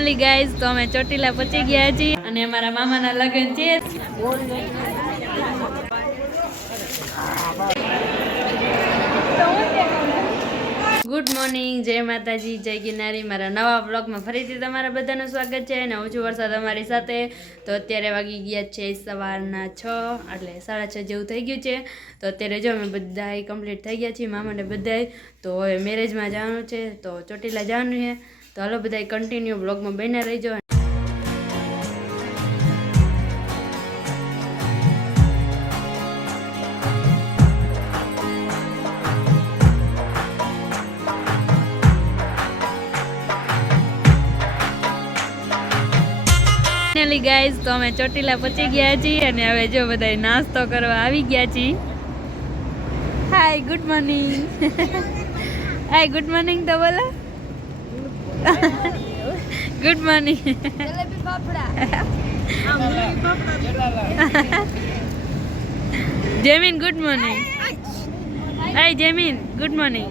Finally guys તો અમે ચોટીલા પહોંચી ગયા છીએ અને અમારા મામાના લગ્ન છે. ગુડ મોર્નિંગ, જય માતાજી, જય ગિરનારી. મારા નવા વ્લોગમાં ફરીથી તમારા બધાનું સ્વાગત છે અને હું છું વરસાદ અમારી સાથે. તો અત્યારે વાગી ગયા છે સવારના 6 એટલે 6:30 જેવું થઈ ગયું છે. તો અત્યારે જો અમે બધાય કમ્પ્લીટ થઈ ગયા છીએ, મામાને બધાય. તો હવે મેરેજમાં જવાનું છે, તો ચોટીલા જવાનું છે. તો હાલો બધાય કન્ટિન્યુ વ્લોગમાં બન્યા રહીજો. ફાઇનલી ગાઈઝ તો અમે ચોટીલા પહોંચી ગયા છીએ અને હવે જો બધા નાસ્તો કરવા આવી ગયા છીએ. Hi, good morning. Hi, good morning તો બોલો. Good morning. Jalebi fafda. Jemin good morning. Hi Jemin good morning.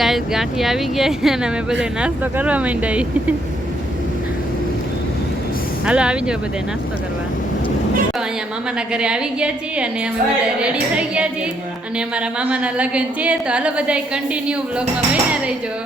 Guys ગાંઠી આવી ગયા અને અમે બધા નાસ્તો કરવા માંડ્યા. હાલો આવી જાઓ બધા નાસ્તો કરવા. અહીંયા મામાના ઘરે આવી ગયા છીએ અને અમે બધા રેડી થઈ ગયા છીએ અને અમારા મામાના લગ્ન છે. તો હાલો બધા કન્ટિન્યુ વ્લોગમાં બન્યા રહીજો.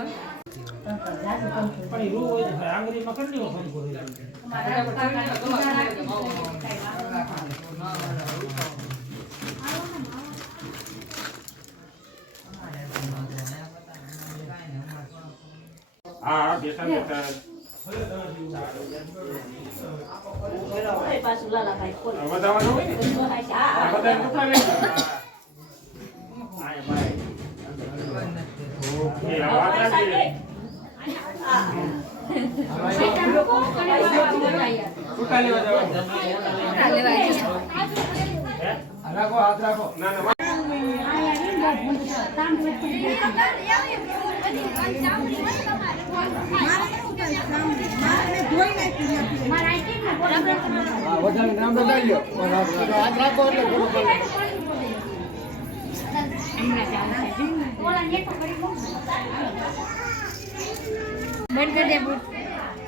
બંધ કરી દે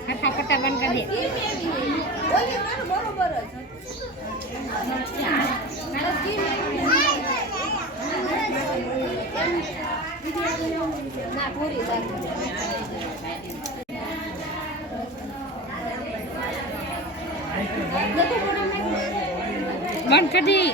ફટાફટ બંધ કરી દે. બંધ કરી દી.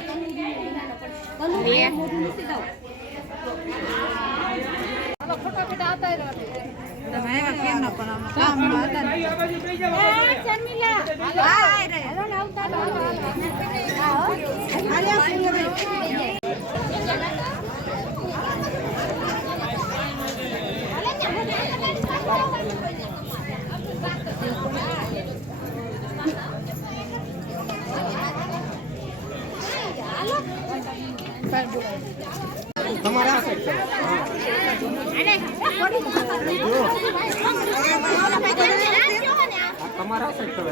તમારા સેક્ટર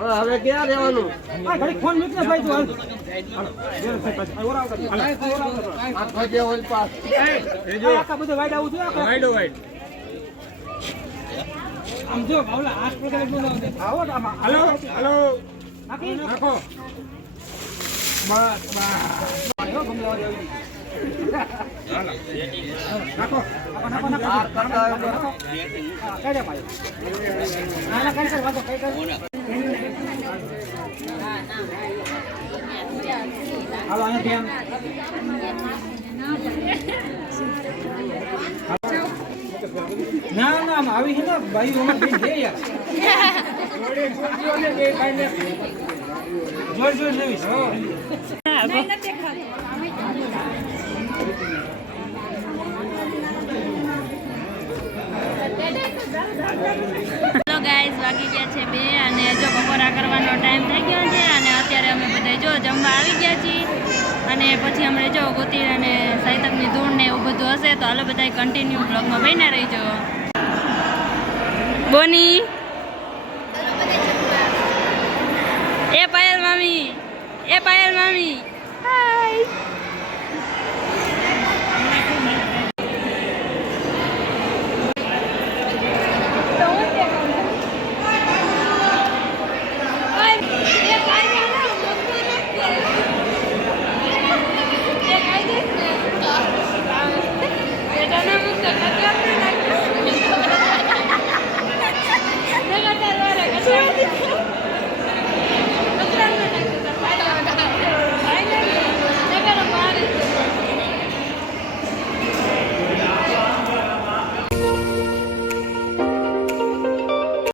હવે ક્યાં રહેવાનું? ફોન મૂકને ભાઈ તું આમ જો ભાવલા આસ પ્રકારે બોલાવો. આવો હાલો હાલો નાખો બસ હાલો અહીંયા ના ના આમ આવી છે ને ભાઈ ઓમાં બે છે યાર જોડે જોડ્યો ને બે કાઈને જોર જોર લેવીશ હેલો ગાઈઝ, વાગી ગયા છે 2 અને જો બપોરા કરવાનો ટાઈમ થઈ ગયો છે અને અત્યારે અમે બધા જો જમવા આવી ગયા છીએ અને પછી અમને જો ગોતી અને સાહિત્યની ધૂળ ને એવું બધું હશે તો હાલો બધા કન્ટિન્યુ બ્લોગમાં બન્યા રહીજો. બોની એ પાયલ મામી હાય